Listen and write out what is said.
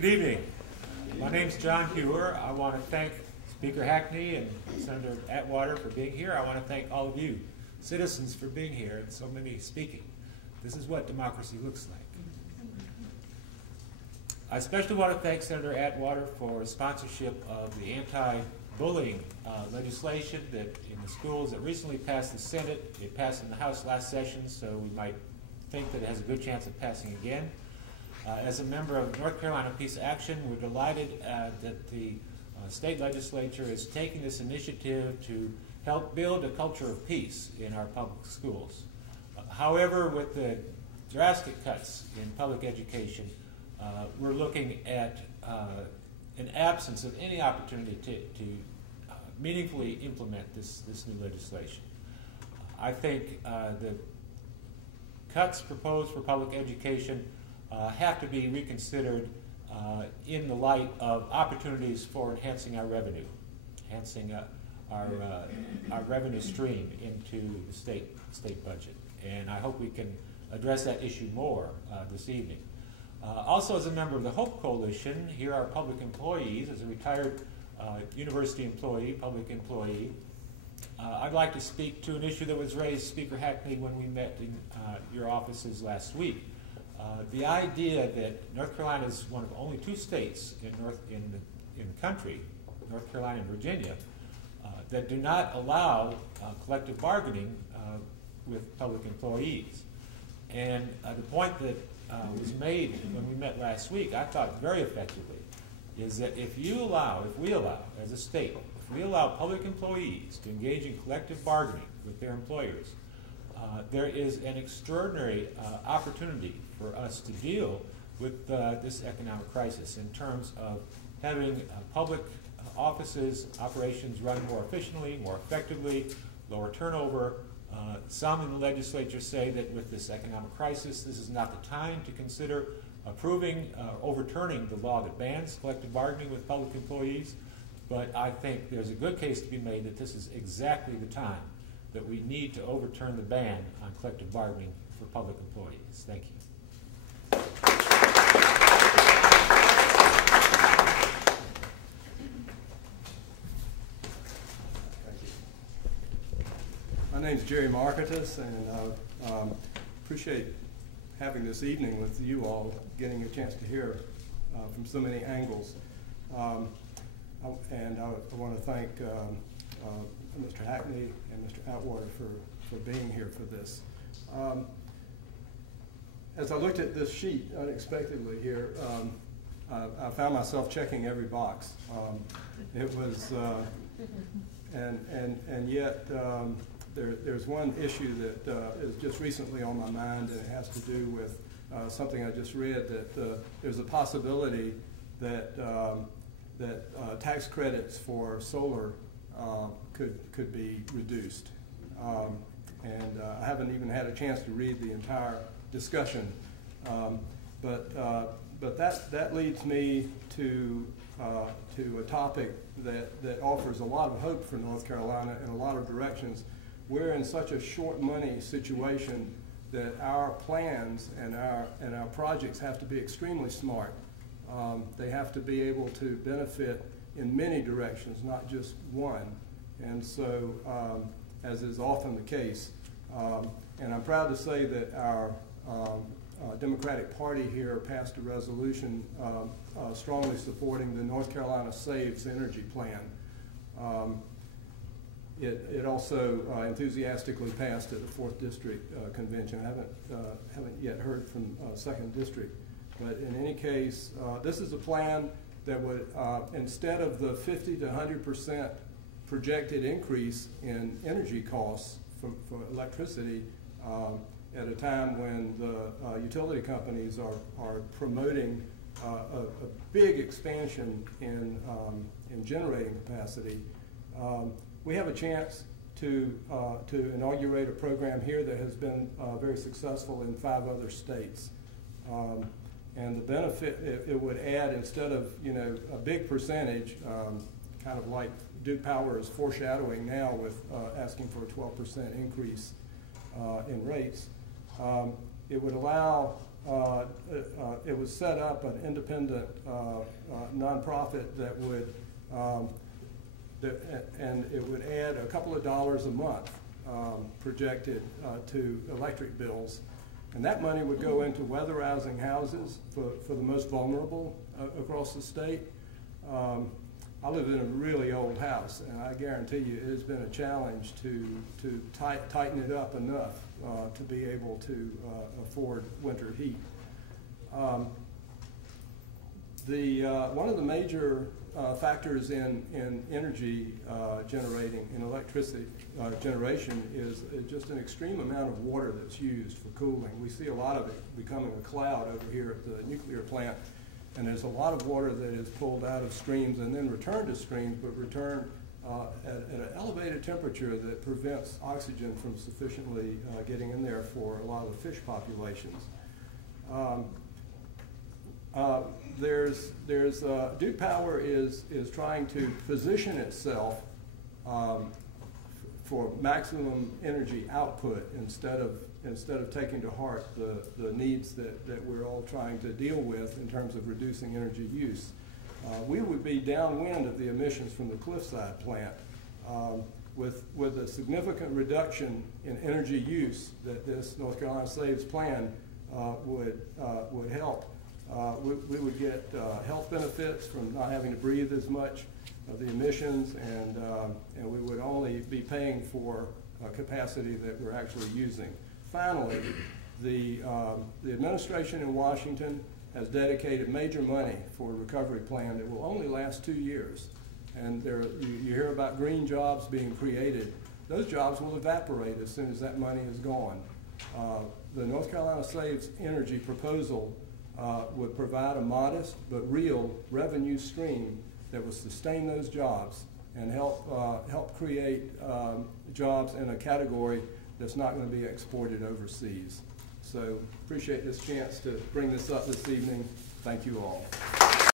Good evening. My name is John Hewer. I want to thank Speaker Hackney and Senator Atwater for being here. I want to thank all of you, citizens, for being here and so many speaking. This is what democracy looks like. I especially want to thank Senator Atwater for sponsorship of the anti-bullying legislation that in the schools that recently passed the Senate. It passed in the House last session, so we might think that it has a good chance of passing again. As a member of North Carolina Peace Action, we're delighted that the state legislature is taking this initiative to help build a culture of peace in our public schools. However, with the drastic cuts in public education, we're looking at an absence of any opportunity to meaningfully implement this new legislation. I think the cuts proposed for public education have to be reconsidered in the light of opportunities for enhancing our revenue, enhancing our revenue stream into the state budget. And I hope we can address that issue more this evening. Also, as a member of the Hope Coalition, here are public employees. As a retired university employee, public employee, I'd like to speak to an issue that was raised, Speaker Hackney, when we met in your offices last week. The idea that North Carolina is one of only two states in the country, North Carolina and Virginia, that do not allow collective bargaining with public employees. And the point that was made when we met last week, I thought very effectively, is that if we allow, as a state, if we allow public employees to engage in collective bargaining with their employers, there is an extraordinary opportunity for us to deal with this economic crisis in terms of having public offices, operations run more efficiently, more effectively, lower turnover. Some in the legislature say that with this economic crisis, this is not the time to consider approving, overturning the law that bans collective bargaining with public employees. But I think there's a good case to be made that this is exactly the time that we need to overturn the ban on collective bargaining for public employees. Thank you. My name is Jerry Marketus, and I appreciate having this evening with you all, getting a chance to hear from so many angles. And I want to thank Mr. Hackney and Mr. Atwater for being here for this. As I looked at this sheet unexpectedly here, I found myself checking every box. It was, and yet there's one issue that is just recently on my mind, and it has to do with something I just read, that there's a possibility that tax credits for solar could be reduced. And I haven't even had a chance to read the entire discussion. But that leads me to a topic that offers a lot of hope for North Carolina in a lot of directions. We're in such a short money situation that our plans and our projects have to be extremely smart. They have to be able to benefit in many directions, not just one. And so, as is often the case, and I'm proud to say that our Democratic Party here passed a resolution strongly supporting the North Carolina Saves Energy Plan. It also enthusiastically passed at the 4th District Convention. I haven't yet heard from 2nd District. But in any case, this is a plan that would, instead of the 50 to 100% projected increase in energy costs for electricity at a time when the utility companies are promoting a big expansion in generating capacity, we have a chance to inaugurate a program here that has been very successful in 5 other states. And the benefit it would add, instead of a big percentage, kind of like Duke Power is foreshadowing now with asking for a 12% increase in rates, it would allow, it would set up an independent nonprofit that would, and it would add a couple of dollars a month projected to electric bills. And that money would go into weatherizing houses for the most vulnerable across the state. I live in a really old house, and I guarantee you it has been a challenge to tighten it up enough to be able to afford winter heat. One of the major factors in energy generating, in electricity generation, is just an extreme amount of water that's used for cooling. We see a lot of it becoming a cloud over here at the nuclear plant, and there's a lot of water that is pulled out of streams and then returned to streams, but returned at an elevated temperature that prevents oxygen from sufficiently getting in there for a lot of the fish populations. Duke Power is trying to position itself for maximum energy output instead of taking to heart the needs that we're all trying to deal with in terms of reducing energy use. We would be downwind of the emissions from the Cliffside plant with a significant reduction in energy use that this North Carolina Saves plan would help. We would get health benefits from not having to breathe as much of the emissions, and we would only be paying for capacity that we're actually using. Finally, the administration in Washington has dedicated major money for a recovery plan that will only last 2 years. And you hear about green jobs being created. Those jobs will evaporate as soon as that money is gone. The North Carolina Saves Energy proposal would provide a modest but real revenue stream that would sustain those jobs and help create jobs in a category that's not going to be exported overseas. So appreciate this chance to bring this up this evening. Thank you all.